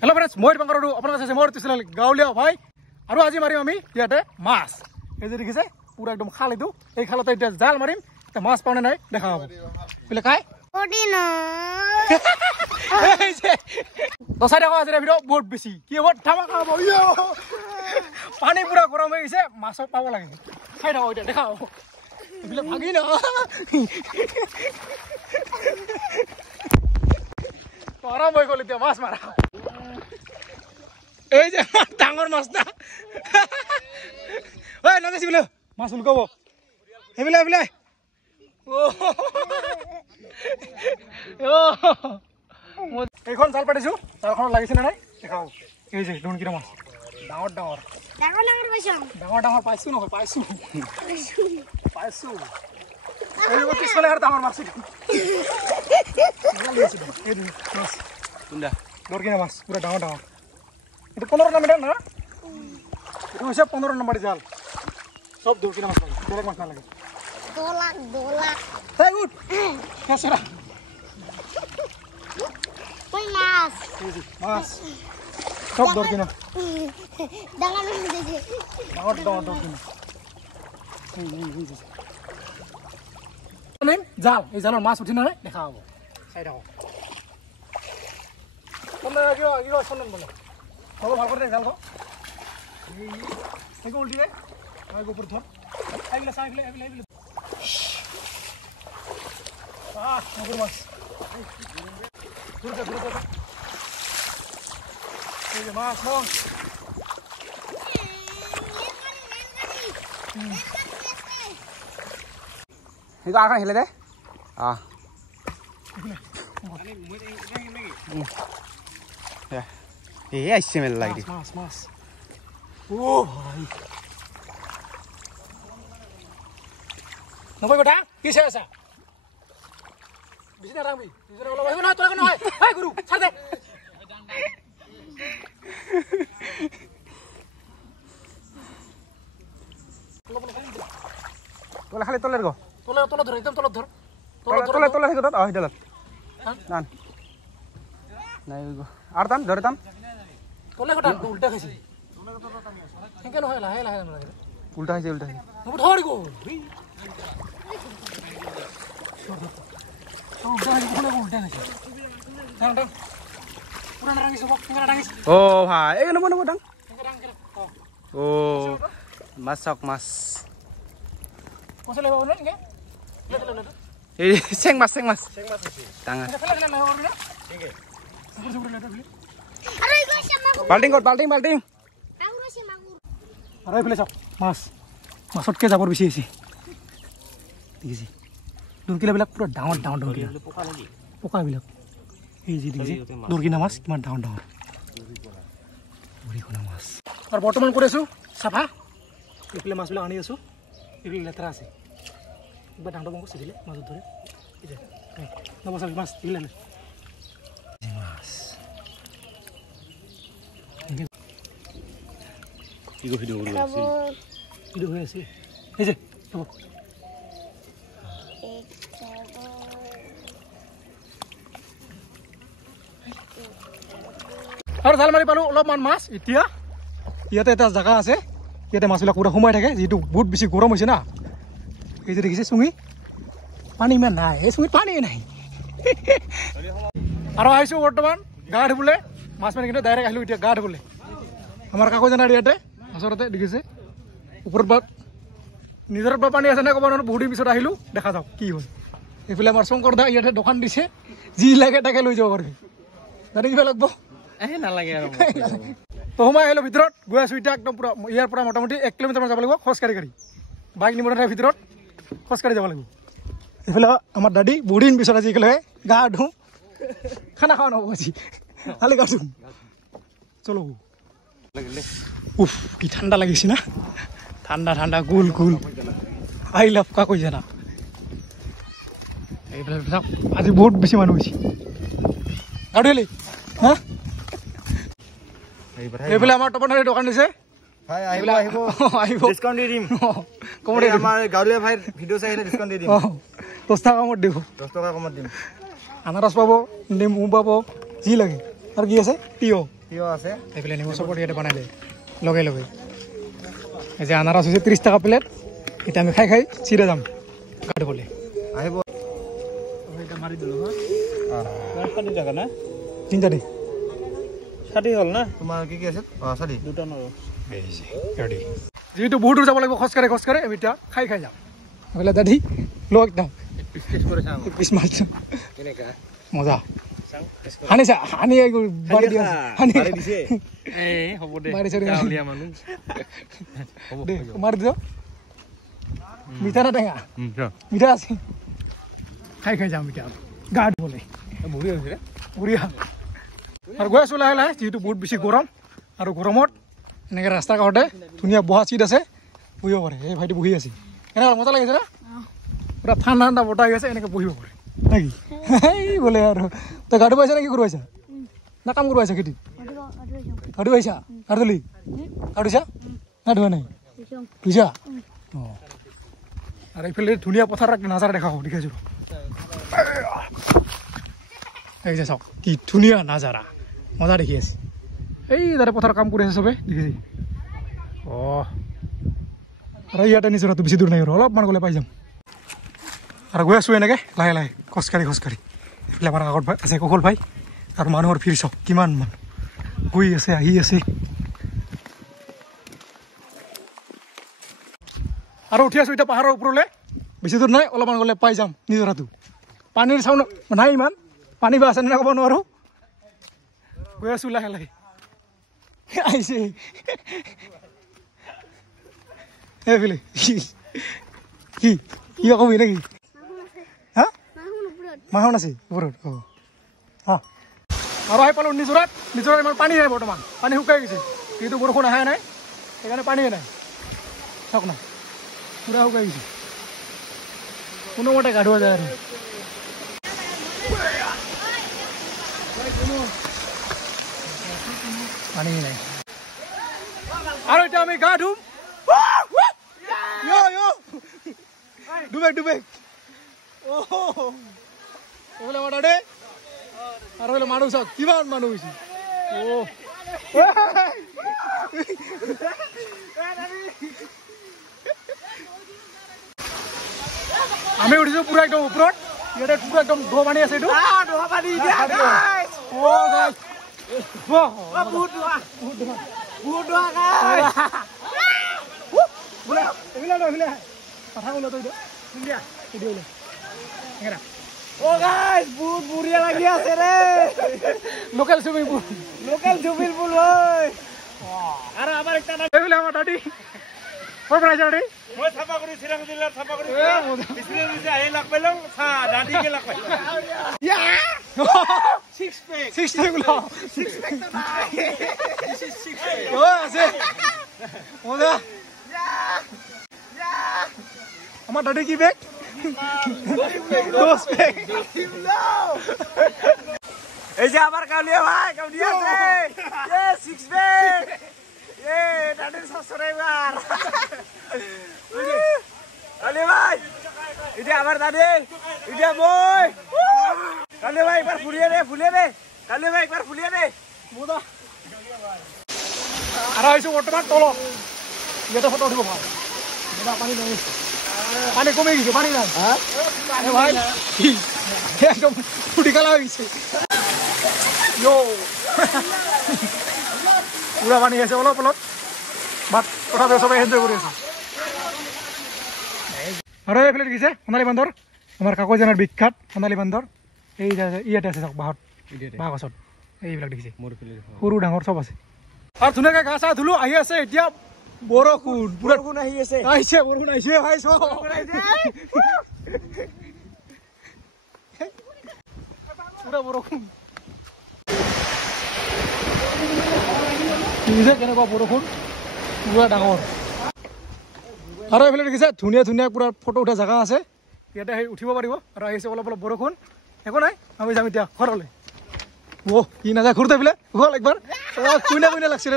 Hello' friends, মই দীপংকৰ আৰু আপোনালোকে চাইছে মোৰ চেনেল গাঁৱলীয়া ভাই। আৰু আজি মাৰিম আমি ইয়াতে মাছ। এই যে দেখিছে পুৰা একদম খাল, এইটো এই খালতে এতিয়া জাল মাৰিম। এতিয়া মাছ পাওঁনে নাই দেখা হ'ব। বোলে কাই দচাই দেখা আছে ভিডিঅ' বহুত বেছি কি হ'ব, ধামাকা হ'ব। পানী পুৰা গৰম হৈ গৈছে, মাছক পাব লাগে। খাই থাকো এতিয়া দেখা হ'ব। এইবিলাক ভাগি ন গৰম হৈ গ'ল এতিয়া মাছ মাৰা। এই যে ডাঙৰ মাছ না ঐ লগাইছি বোলে মাছ উলকাব সেইবিলাক এইবিলাক। এইখন জাল পাতিছো, জালখনত লাগিছেনে নাই দেখাও। এই যে দুনকিটা মাছ ডাঙৰ ডাঙৰ ডাঙৰ ডাঙৰ পাইছো নহয়, পাইছো পাইছো। পিছফালে আৰু ডাঙৰ মাছ দৰকিনা মাছ পুৰা ডাঙৰ ডাঙৰ। এইটো 15 নম্বৰ না, এইটো হৈছে 15 নম্বৰ জাল। সব দৰকিনা মাছ লাগে, বেলেগ মাছ নালাগে। মাছ সব দৰকিনা ডাঙৰ ডাঙৰ দৰকিনা। জাল, এই জালৰ মাছ উঠি নহয় দেখা হ'ব। চাই থাকক হ'ব ভাল কৰি জাল উল্টি দে ওপৰত ধৰ। আহিলে চাই আহিলে আহিলে আহিলে মাছ মাছ itu akan hilang deh. Ya, iya sih mel lagi. Mas. Nampak kau dah? Kisah asa. Bisa orang bi. Bisa orang lawan. Mana tuh orang hai guru, cari deh. Tola kali toler go. Tola ধর একদম তোলা ধর তোলা থেকে ধর আহ ডালত নান নাই গো আর টান ধরে টান তোলা কটা উল্টা খাইছি কেন হয় লাহে লাহে লাগে উল্টা খাইছে নো ধর গো উল্টা খাইছে কোন উল্টা খাইছে টান টান পুরা রাঙিস বক পুরা রাঙিস ও ভাই এই নব নব টান ও মাছক মাছ কসলে বাবু না এই সেং মাছ টাঙা বাল্টিং কর বাল্টিং আর এইফালে চাওক মাছতকে যাবৰ বেছি হৈছে দেখিছে। দৰকিনাবিলাক পুৰা ডাঙৰ ডাঙৰ দৰকিনা পকাবিলাক। এই যি দেখিছে দৰকিনা মাছ কিমান ডাঙৰ ডাঙৰ দৰিকণা মাছ। আৰু বৰ্তমান কৰি আছোঁ চাফা। এইফালে মাছবিলাক আনি আছোঁ, এইবিলাক লেতেৰা আছে। একবাৰ ডাঙৰ বংশ চিলে মাছ ধৰে নবসাবি মাছ দিলে মাছ ভিডিও হয়ে আছে এই যে আৰু জাল মাৰি পালো অলপমান মাছ। এতিয়া ইয়াতে এটা জাগা আছে, ইয়াতে মাছবিলাক পুৰা সোমাই থাকে, যিহেতু বহুত বেছি গৰম হৈছে না। এই যে দেখিছে চুঙি পানী ইমান নাই, এই চুঙিত পানী নাই। আৰু আহিছোঁ বৰ্তমান গা ধুবলৈ, মাছ মাৰি কিন্তু ডাইৰেক্ট আহিলোঁ এতিয়া গা ধুবলৈ। আমাৰ কাকজানাৰ ইয়াতে ওচৰতে দেখিছে ওপৰত নিজৰ পৰা পানী আছে নে ক'ব নোৱাৰোঁ। বহুত দিন পিছত আহিলোঁ, দেখা যাওক কি হয়। এইফালে আমাৰ শংকৰ দা ইয়াতে দোকান দিছে, যি লাগে তাকে লৈ যাব পাৰিবি। জানি কিবা লাগব নালাগে আৰু তো সোমাই আহিলোঁ ভিতৰত। গৈ আছোঁ এতিয়া একদম পুৰা ইয়াৰ পৰা মোটামুটি 1 কিলোমিটাৰমান যাব লাগিব খোজকাঢ়ি কাঢ়ি। বাইক নিব নোৱাৰে ভিতৰত, খোজকাঢ়ি যাব লাগিব। এইফালে আমাৰ দাদী বহুত দিন পিছত আজি একেলগে গা ধুওঁ, খানা খাওয়া নহ'ব আজি, খালি গা ধুম। চলো উফ কি ঠাণ্ডা লাগিছে না, ঠাণ্ডা ঠাণ্ডা কুল আই লাভ কাকৈ জানা। এইফালে আজি বহুত বেছি মানুহ হৈছে গা ধুলি হা। এইফালে আমাৰ তপনাৰী দোকান দিছে, ডিসকাউন্ট দি দিম। আমাৰ গাঁৱলীয়া ভাইৰ ভিডিঅ' চাই আহিলে ডিসকাউন্ট দি দিম। 10 টাকা কমত দিব, 10 টাকা কমত দিম। আনাৰস পাব, নেমু পাব, যি লাগে। আৰু কি আছে তিয়হ তিয়হ আছে এইফালে নেমু চপত ইয়াতে বনাই দিয়ে লগে লগে এই যে আনাৰস হৈছে 30 টকা প্লেট এটা আমি খাই খাই চিৰা যাম গা ধুবলৈ আহিব এটা মাৰি দিলো হা 60 টাকা না তিনটা দি 60 হল না তোমাৰ কি আছে চাৰি দুটা নৰ ৰেডি যিহেতু বহুত দূৰ যাব লাগিব খোজকাঢ়ি আমি এতিয়া খাই খাই যাম এইফালে দাদি লো একদম টেষ্ট কৰি চাম পিছ মাছ কেনেকা মজা চাং টেষ্ট হানিছা হানি বাড়ি দিয়া হানি দিছে এই হ'ব দে বাড়ি চৰি গাঁৱলীয়া মানুহ হ'ব দে মাৰ দিও মিঠা না টেঙা মিঠা আছে খাই খাই যাম এতিয়া গা ধুবলৈ বঢ়িয়া হৈছে বঢ়িয়া আৰু গৈ আছোঁ লাহে লাহে যিহেতু বহুত বেছি গৰম আৰু গৰমত এনেকৈ ৰাস্তাৰ কাষতে ধুনীয়া বহা চিট আছে বহিব পাৰে এই ভাইটি বহি আছে এনেকুৱা মজা লাগিছে না পুৰা ঠাণ্ডা ঠাণ্ডা বতাহ আহি আছে এনেকৈ বহিব পাৰে নেকি এই বোলে আৰু তই গা ধুব আহিছা নে কি কৰিব আহিছা না কাম কৰিব আহিছা খেতিত গা ধুব আহিছা গা ধুলি গা ধুইছা না ধুৱা নাই ধুইছা অঁ আৰু এইফালে ধুনীয়া পথাৰ নাজাৰা দেখা হওঁ দেখাইছোঁ এই যে চাওক কি ধুনীয়া নাজাৰা মজা দেখি আছে এই তাতে পথাৰ কাম কৰি আছে চবে দেখিছে অঁ আৰু ইয়াতে নিজৰাটো বেছি দূৰ নাই আৰু অলপমান গ'লে পাই যাম আৰু গৈ আছোঁ এনেকৈ লাহে লাহে খোজকাঢ়ি এইফালে আমাৰ আগত আছে কুশল ভাই আৰু মানুহৰ ভিৰ চাওক কিমান মানুহ গৈ আছে আহি আছে আৰু উঠি আছোঁ এতিয়া পাহাৰৰ ওপৰলৈ বেছি দূৰ নাই অলপমান গ'লে পাই যাম নিজৰাটো পানীৰ চাউণ্ড নাই ইমান পানী বা আছে নে ক'ব নোৱাৰোঁ গৈ আছোঁ লাহে লাহে আহিছে এইফালে কি কি কবি নেকি হা মাহন আছে ওপৰত অঁ হা আৰু আহি পালোঁ নিজৰাত ইমান পানী নাই বৰ্তমান পানী শুকাই গৈছে কিন্তু বৰষুণ আহাই নাই সেইকাৰণে পানীয়ে নাই চাওক না পুৰা শুকাই গৈছে কোনোমতে গা ধোৱা যায় আৰু পানী নাই আৰু এতিয়া আমি গা ধুম ডুবে এইফালে আমাৰ দাদে আৰু এইফালে মানুহ চাওক কিমান মানুহ হৈছে আমি উঠিছোঁ পুৰা একদম ওপৰত ইয়াতে পুৰা একদম ধোৱা পানী আছে এইটো কথা ক'লো তই বহুত বঢ়িয়া লাগি আছে ৰে লোকেল চুইমিং পুল আৰু আমাৰ একটা এইফালে আমাৰ দাদি ক'ৰ পৰা আহিছে দাদি মই থাপা কৰি চিৰাং জিলাৰ থাপা কৰি পিছলে দিছে আহি লাগ পাইলং থা দাদিকে লাগ পাই সিক্স পেক বোলা আছে মজা আমার দাদি কি বেগ 10 বেগ এই যে আমার কাউলিয়া ভাই কাউলিয়া আছে এ সিক্স বেক এ দাদির সাবস্ক্রাইবার কাউলিয়া ভাই এই যে আমার দাদি এই যে মই কাউলিয়া ভাই একবার ফুলিয়ে দে কাউলিয়া ভাই একবার ফুলিয়ে দে মজা আর আইছো বর্তমান তলত এটা ফটো উঠিব ভাল এটা পানি নাই পানি কমে গেছে পানি নাই হ্যাঁ ভাই একদম ফুটি কালা হয়ে গেছে ইয়ো পুরা পানি আছে অলপ বাট তথাপিও সবাই এনজয় কৰি আছে আৰু এইফালে দেখিছে সোণালী বান্দৰ আমাৰ কাকজানৰ বিখ্যাত সোণালী বান্দৰ এই ইয়াতে আছে চাওক বাঁহত বাঁহ গছত এইবিলাক দেখিছে সৰু ডাঙৰ চব আছে আৰু ধুনীয়াকৈ গা চা ধুলো আহি আছে এতিয়া বৰষুণ আহি আছে বৰষুণ আহিছে ভাই চব পুৰা বৰষুণ কেনেকুৱা বৰষুণ পুৰা ডাঙৰ আৰু এইফালে দেখিছে ধুনীয়া পুৰা ফটো উঠা জেগা আছে ইয়াতে সেই উঠিব পাৰিব আৰু আহিছে অলপ বৰষুণ একো নাই আমি যাম এতিয়া ঘৰলৈ কি নাযায় ঘূৰতে বোলে গ'ল একবাৰ কুইনা লাগছিলে